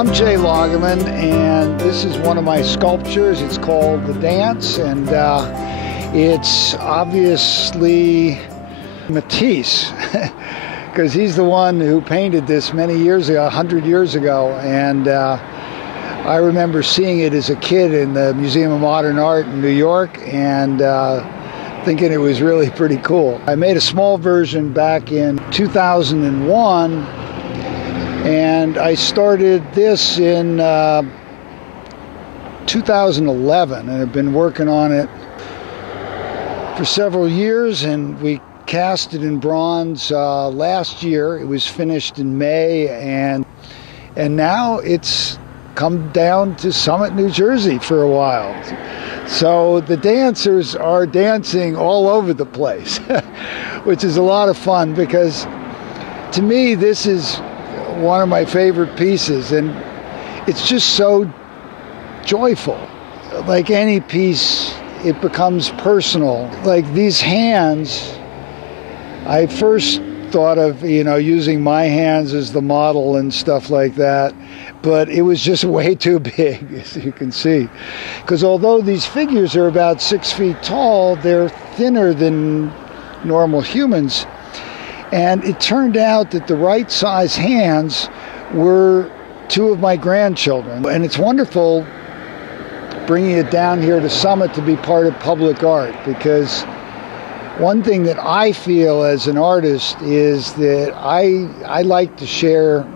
I'm Jay Lagemann, and this is one of my sculptures. It's called The Dance, and it's obviously Matisse, because he's the one who painted this many years ago, 100 years ago, and I remember seeing it as a kid in the Museum of Modern Art in New York, and thinking it was really pretty cool. I made a small version back in 2001, and I started this in 2011, and I've been working on it for several years, and we cast it in bronze last year. It was finished in May, and now it's come down to Summit, New Jersey for a while. So the dancers are dancing all over the place, which is a lot of fun, because to me this is one of my favorite pieces, and it's just so joyful. Like any piece, it becomes personal. Like these hands, I first thought of, using my hands as the model and stuff like that, but it was just way too big, as you can see. Because although these figures are about 6 feet tall, they're thinner than normal humans. And it turned out that the right size hands were two of my grandchildren. And it's wonderful bringing it down here to Summit to be part of public art, because one thing that I feel as an artist is that I like to share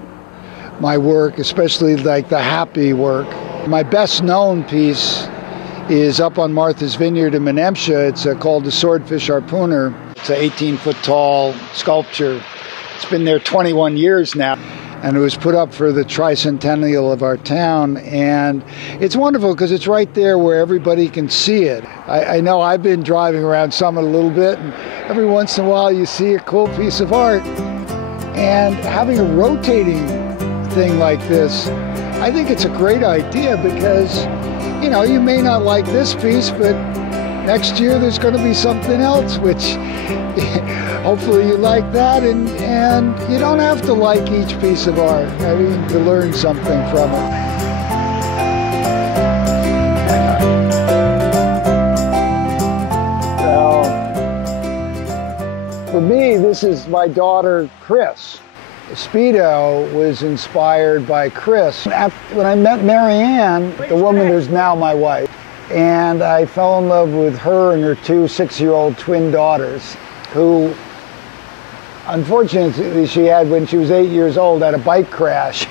my work, especially like the happy work. My best known piece is up on Martha's Vineyard in Menemsha. It's called the Swordfish Harpooner. It's an 18-foot tall sculpture. It's been there 21 years now, and it was put up for the tricentennial of our town. And it's wonderful because it's right there where everybody can see it. I know I've been driving around Summit a little bit, and every once in a while you see a cool piece of art. And having a rotating thing like this, I think it's a great idea, because you may not like this piece, but next year there's going to be something else which hopefully you like that, and you don't have to like each piece of art. I mean, to learn something from it. For me, this is my daughter, Chris. Speedo was inspired by Chris. When I met Marianne, the woman who's now my wife, and I fell in love with her and her two 6-year-old twin daughters, who unfortunately she had, when she was 8 years old, had a bike crash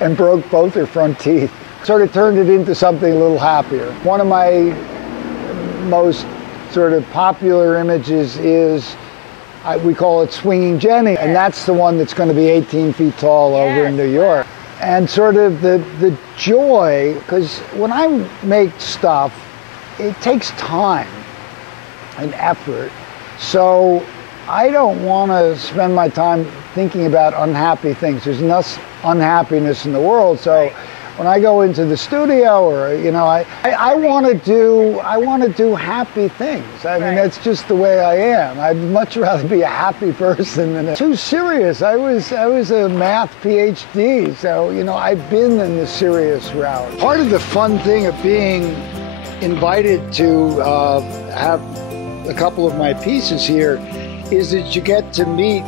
and broke both her front teeth. Sort of turned it into something a little happier. One of my most sort of popular images is, we call it Swinging Jenny, and that's the one that's going to be 18 feet tall over in New York. And sort of the joy, because when I make stuff, it takes time and effort. So I don't want to spend my time thinking about unhappy things. There's enough unhappiness in the world. So when I go into the studio, or I want to do happy things. I mean, that's just the way I am. I'd much rather be a happy person than too serious. I was a math PhD, so I've been in the serious route. Part of the fun thing of being invited to have a couple of my pieces here is that you get to meet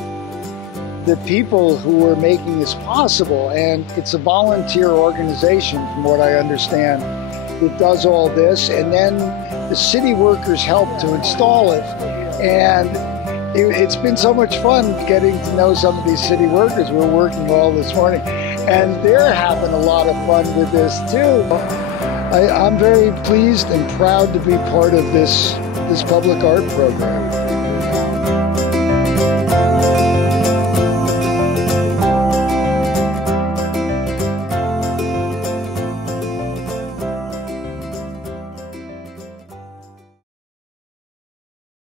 the people who are making this possible, and it's a volunteer organization, from what I understand, that does all this, and then the city workers help to install it. And it's been so much fun getting to know some of these city workers. We're working all this morning, and they're having a lot of fun with this too. I'm very pleased and proud to be part of this public art program.